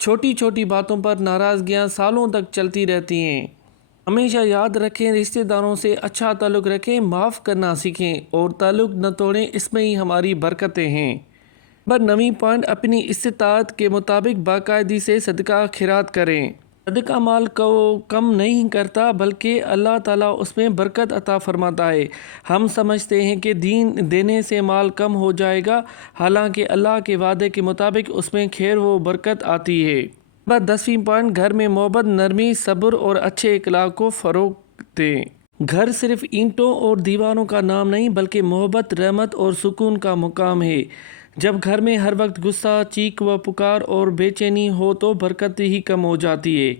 چھوٹی چھوٹی باتوں پر ناراضگیاں سالوں تک چلتی رہتی ہیں۔ ہمیشہ یاد رکھیں، رشتہ داروں سے اچھا تعلق رکھیں، معاف کرنا سیکھیں اور تعلق نہ توڑیں، اس میں ہی ہماری برکتیں ہیں۔ نمبر 9 پوائنٹ، اپنی استطاعت کے مطابق باقاعدگی سے صدقہ خیرات کریں۔ صدقہ مال کو کم نہیں کرتا بلکہ اللہ تعالیٰ اس میں برکت عطا فرماتا ہے۔ ہم سمجھتے ہیں کہ دینے سے مال کم ہو جائے گا، حالانکہ اللہ کے وعدے کے مطابق اس میں خیر و برکت آتی ہے۔ نمبر 10 پوائنٹ، گھر میں محبت، نرمی، صبر اور اچھے اخلاق کو فروغ دیں۔ گھر صرف اینٹوں اور دیواروں کا نام نہیں بلکہ محبت، رحمت اور سکون کا مقام ہے۔ جب گھر میں ہر وقت غصہ، چیخ و پکار اور بے چینی ہو تو برکت ہی کم ہو جاتی ہے۔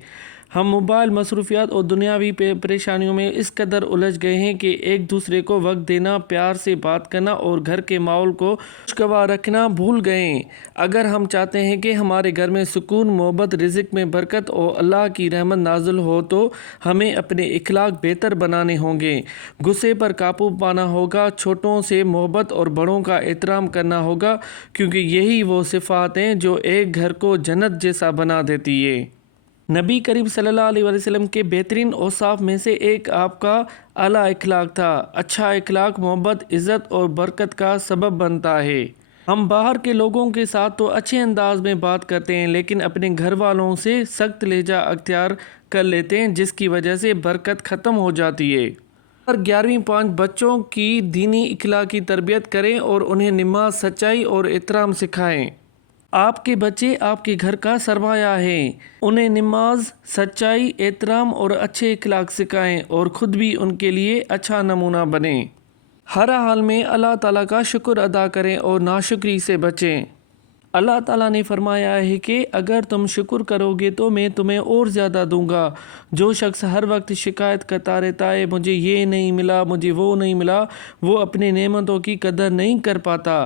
ہم موبائل، مصروفیات اور دنیاوی پریشانیوں میں اس قدر الجھ گئے ہیں کہ ایک دوسرے کو وقت دینا، پیار سے بات کرنا اور گھر کے ماحول کو خوشگوار رکھنا بھول گئے ہیں۔ اگر ہم چاہتے ہیں کہ ہمارے گھر میں سکون، محبت، رزق میں برکت اور اللہ کی رحمت نازل ہو تو ہمیں اپنے اخلاق بہتر بنانے ہوں گے۔ غصے پر قابو پانا ہوگا، چھوٹوں سے محبت اور بڑوں کا احترام کرنا ہوگا، کیونکہ یہی وہ صفات ہیں جو ایک گھر کو جنت جیسا بنا دیتی ہے۔ نبی کریم صلی اللہ علیہ وسلم کے بہترین اوصاف میں سے ایک آپ کا اعلیٰ اخلاق تھا۔ اچھا اخلاق محبت، عزت اور برکت کا سبب بنتا ہے۔ ہم باہر کے لوگوں کے ساتھ تو اچھے انداز میں بات کرتے ہیں لیکن اپنے گھر والوں سے سخت لہجہ اختیار کر لیتے ہیں، جس کی وجہ سے برکت ختم ہو جاتی ہے۔ نمبر 11 پوائنٹ، بچوں کی دینی اخلاقی تربیت کریں اور انہیں نماز، سچائی اور احترام سکھائیں۔ آپ کے بچے آپ کے گھر کا سرمایہ ہیں۔ انہیں نماز، سچائی، احترام اور اچھے اخلاق سکھائیں اور خود بھی ان کے لیے اچھا نمونہ بنیں۔ ہر حال میں اللہ تعالیٰ کا شکر ادا کریں اور ناشکری سے بچیں۔ اللہ تعالیٰ نے فرمایا ہے کہ اگر تم شکر کرو گے تو میں تمہیں اور زیادہ دوں گا۔ جو شخص ہر وقت شکایت کرتا رہتا ہے، مجھے یہ نہیں ملا، مجھے وہ نہیں ملا، وہ اپنی نعمتوں کی قدر نہیں کر پاتا۔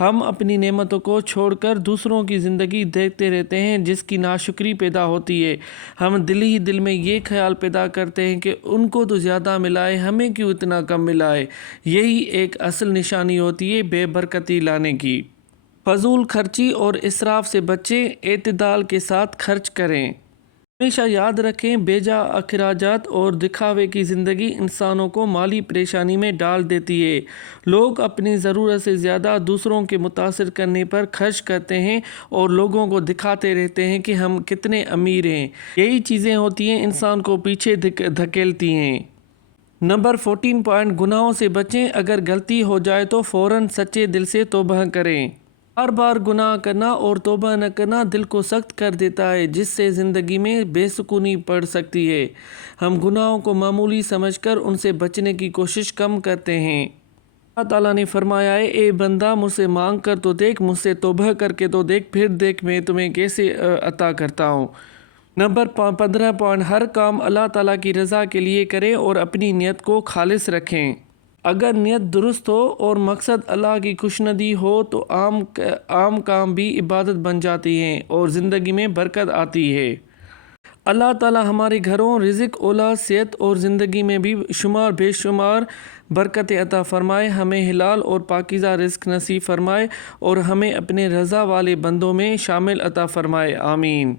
ہم اپنی نعمتوں کو چھوڑ کر دوسروں کی زندگی دیکھتے رہتے ہیں جس کی ناشکری پیدا ہوتی ہے۔ ہم دل ہی دل میں یہ خیال پیدا کرتے ہیں کہ ان کو تو زیادہ ملا ہے، ہمیں کیوں اتنا کم ملا ہے۔ یہی ایک اصل نشانی ہوتی ہے بے برکتی لانے کی۔ فضول خرچی اور اسراف سے بچیں، اعتدال کے ساتھ خرچ کریں۔ ہمیشہ یاد رکھیں، بیجا اخراجات اور دکھاوے کی زندگی انسانوں کو مالی پریشانی میں ڈال دیتی ہے۔ لوگ اپنی ضرورت سے زیادہ دوسروں کے متاثر کرنے پر خرچ کرتے ہیں اور لوگوں کو دکھاتے رہتے ہیں کہ ہم کتنے امیر ہیں۔ یہی چیزیں ہوتی ہیں انسان کو پیچھے دھکیلتی ہیں۔ نمبر 14 پوائنٹ، گناہوں سے بچیں۔ اگر غلطی ہو جائے تو فوراً سچے دل سے توبہ کریں۔ بار بار گناہ کرنا اور توبہ نہ کرنا دل کو سخت کر دیتا ہے، جس سے زندگی میں بے سکونی پڑ سکتی ہے۔ ہم گناہوں کو معمولی سمجھ کر ان سے بچنے کی کوشش کم کرتے ہیں۔ اللہ تعالیٰ نے فرمایا ہے، اے بندہ مجھ سے مانگ کر تو دیکھ، مجھ سے توبہ کر کے تو دیکھ، پھر دیکھ میں تمہیں کیسے عطا کرتا ہوں۔ نمبر 15 پوائنٹ، ہر کام اللہ تعالیٰ کی رضا کے لیے کریں اور اپنی نیت کو خالص رکھیں۔ اگر نیت درست ہو اور مقصد اللہ کی خوشنودی ہو تو عام کام بھی عبادت بن جاتی ہیں اور زندگی میں برکت آتی ہے۔ اللہ تعالیٰ ہمارے گھروں، رزق، اولاد، صحت اور زندگی میں بھی بے شمار برکتیں عطا فرمائے، ہمیں حلال اور پاکیزہ رزق نصیب فرمائے اور ہمیں اپنے رضا والے بندوں میں شامل عطا فرمائے، آمین۔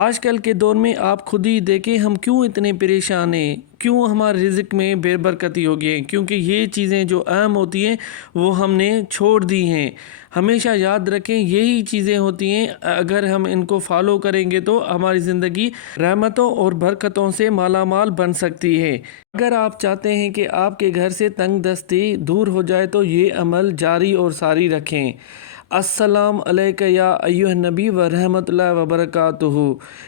آج کل کے دور میں آپ خود ہی دیکھیں، ہم کیوں اتنے پریشان ہیں، کیوں ہمارے رزق میں بے برکتی ہو گئی ہے، کیونکہ یہ چیزیں جو اہم ہوتی ہیں وہ ہم نے چھوڑ دی ہیں۔ ہمیشہ یاد رکھیں، یہی چیزیں ہوتی ہیں، اگر ہم ان کو فالو کریں گے تو ہماری زندگی رحمتوں اور برکتوں سے مالا مال بن سکتی ہے۔ اگر آپ چاہتے ہیں کہ آپ کے گھر سے تنگ دستی دور ہو جائے تو یہ عمل جاری اور ساری رکھیں۔ السلام علیکہ یا ایھا النبی و رحمۃ اللہ وبرکاتہ۔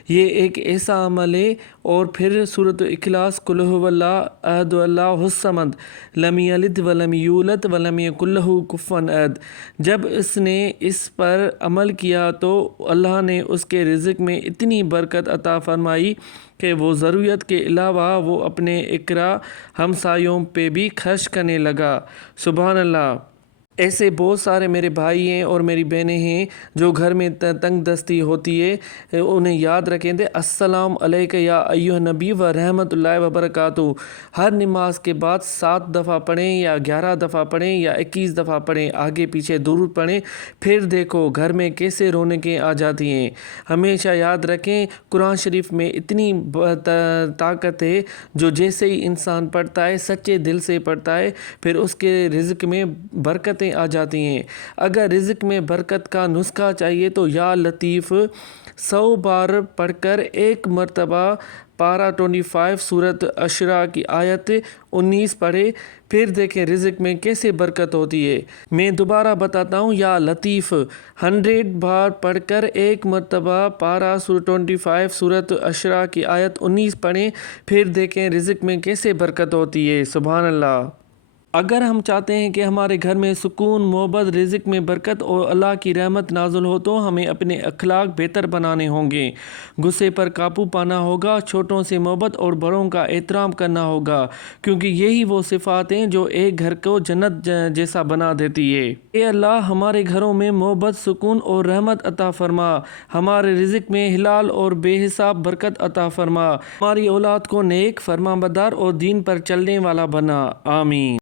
یہ ایک ایسا عمل ہے۔ اور پھر سورۃ اخلاص، قل ھو اللہ احد اللہ الصمد لم یلد ولم یولد ولم یکن لہ کفوا احد۔ جب اس نے اس پر عمل کیا تو اللہ نے اس کے رزق میں اتنی برکت عطا فرمائی کہ وہ ضرورت کے علاوہ وہ اپنے اقرا ہمسایوں پہ بھی خرچ کرنے لگا۔ سبحان اللہ۔ ایسے بہت سارے میرے بھائی ہیں اور میری بہنیں ہیں جو گھر میں تنگ دستی ہوتی ہے، انہیں یاد رکھیں دے السلام علیکہ یا ایھا نبی و رحمت اللہ وبرکاتہ ہر نماز کے بعد 7 دفعہ پڑھیں یا 11 دفعہ پڑھیں یا 21 دفعہ پڑھیں، آگے پیچھے درود پڑھیں، پھر دیکھو گھر میں کیسے رونقیں آ جاتی ہیں۔ ہمیشہ یاد رکھیں قرآن شریف میں اتنی طاقت ہے، جو جیسے ہی انسان پڑھتا ہے سچے دل سے پڑھتا ہے پھر اس کے رزق میں برکتیں آ جاتی ہیں۔ اگر رزق میں برکت کا نسخہ چاہیے تو یا لطیف 100 بار پڑھ کر ایک مرتبہ پارہ 25 سورۃ اشراء کی آیت 19 پڑھے، پھر دیکھیں رزق میں کیسے برکت ہوتی ہے۔ میں دوبارہ بتاتا ہوں، یا لطیف 100 بار پڑھ کر ایک مرتبہ پارہ 25 سورۃ اشراء کی آیت 19 پڑھیں، پھر دیکھیں رزق میں کیسے برکت ہوتی ہے۔ سبحان اللہ۔ اگر ہم چاہتے ہیں کہ ہمارے گھر میں سکون، محبت، رزق میں برکت اور اللہ کی رحمت نازل ہو تو ہمیں اپنے اخلاق بہتر بنانے ہوں گے، غصے پر قابو پانا ہوگا، چھوٹوں سے محبت اور بڑوں کا احترام کرنا ہوگا، کیونکہ یہی وہ صفات ہیں جو ایک گھر کو جنت جیسا بنا دیتی ہے۔ اے اللہ ہمارے گھروں میں محبت، سکون اور رحمت عطا فرما، ہمارے رزق میں حلال اور بے حساب برکت عطا فرما، ہماری اولاد کو نیک، فرمانبردار اور دین پر چلنے والا بنا، آمین۔